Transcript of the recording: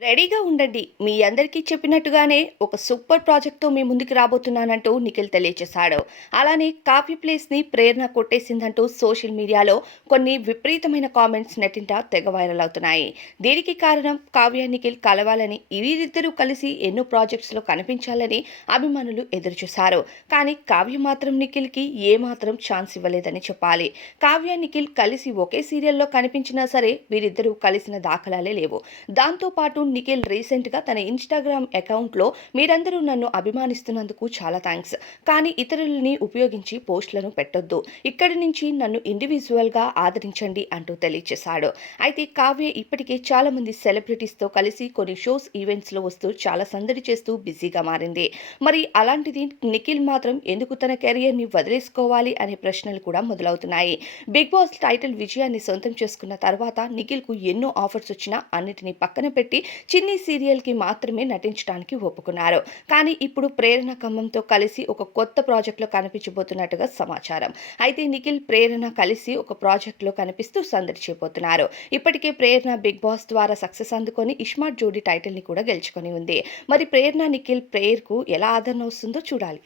రెడీగా ఉండండి. మీ అందరికీ చెప్పినట్టుగానే ఒక సూపర్ ప్రాజెక్ట్తో మీ ముందుకు రాబోతున్నానంటూ నిఖిల్ తెలియజేశాడు అలానే కాఫీ ప్లేస్ని ప్రేరణ కొట్టేసిందంటూ సోషల్ మీడియాలో కొన్ని విపరీతమైన కామెంట్స్ నెట్టింట తెగ వైరల్ అవుతున్నాయి. దీనికి కారణం కావ్య నిఖిల్ కలవాలని వీరిద్దరూ కలిసి ఎన్నో ప్రాజెక్ట్స్లో కనిపించాలని అభిమానులు ఎదురుచూశారు. కానీ కావ్య మాత్రం నిఖిల్కి ఏమాత్రం ఛాన్స్ ఇవ్వలేదని చెప్పాలి. కావ్య నిఖిల్ కలిసి ఒకే సీరియల్లో కనిపించినా సరే వీరిద్దరూ కలిసిన దాఖలాలే లేవు. దాంతో పాటు నిఖిల్ రీసెంట్గా తన ఇన్స్టాగ్రామ్ అకౌంట్లో మీరందరూ నన్ను అభిమానిస్తున్నందుకు చాలా థ్యాంక్స్ కానీ ఇతరులని ఉపయోగించి పోస్టులను పెట్టొద్దు. ఇక్కడి నుంచి నన్ను ఇండివిజువల్గా ఆదరించండి అంటూ తెలియజేశాడు అయితే కావ్య ఇప్పటికే చాలామంది సెలబ్రిటీస్తో కలిసి కొన్ని షోస్ ఈవెంట్స్లో వస్తూ చాలా సందడి చేస్తూ బిజీగా మారింది. మరి అలాంటిది నిఖిల్ మాత్రం ఎందుకు తన కెరియర్ని వదిలేసుకోవాలి అనే ప్రశ్నలు కూడా మొదలవుతున్నాయి. బిగ్ బాస్ టైటిల్ విజయాన్ని సొంతం చేసుకున్న తర్వాత నిఖిల్కు ఎన్నో ఆఫర్స్ వచ్చినా అన్నిటిని పక్కన పెట్టి చిన్ని సీరియల్కి మాత్రమే నటించడానికి ఒప్పుకున్నారు. కానీ ఇప్పుడు ప్రేరణ ఖమ్మంతో కలిసి ఒక కొత్త ప్రాజెక్టులో కనిపించబోతున్నట్టుగా సమాచారం. అయితే నిఖిల్ ప్రేరణ కలిసి ఒక ప్రాజెక్టులో కనిపిస్తూ సందడి చేయబోతున్నారు ఇప్పటికే ప్రేరణ బిగ్ బాస్ ద్వారా సక్సెస్ అందుకొని ఇష్మార్ట్ జోడీ టైటిల్ని కూడా గెలుచుకొని ఉంది. మరి ప్రేరణ నిఖిల్ ప్రేయర్కు ఎలా ఆదరణ వస్తుందో చూడాలి.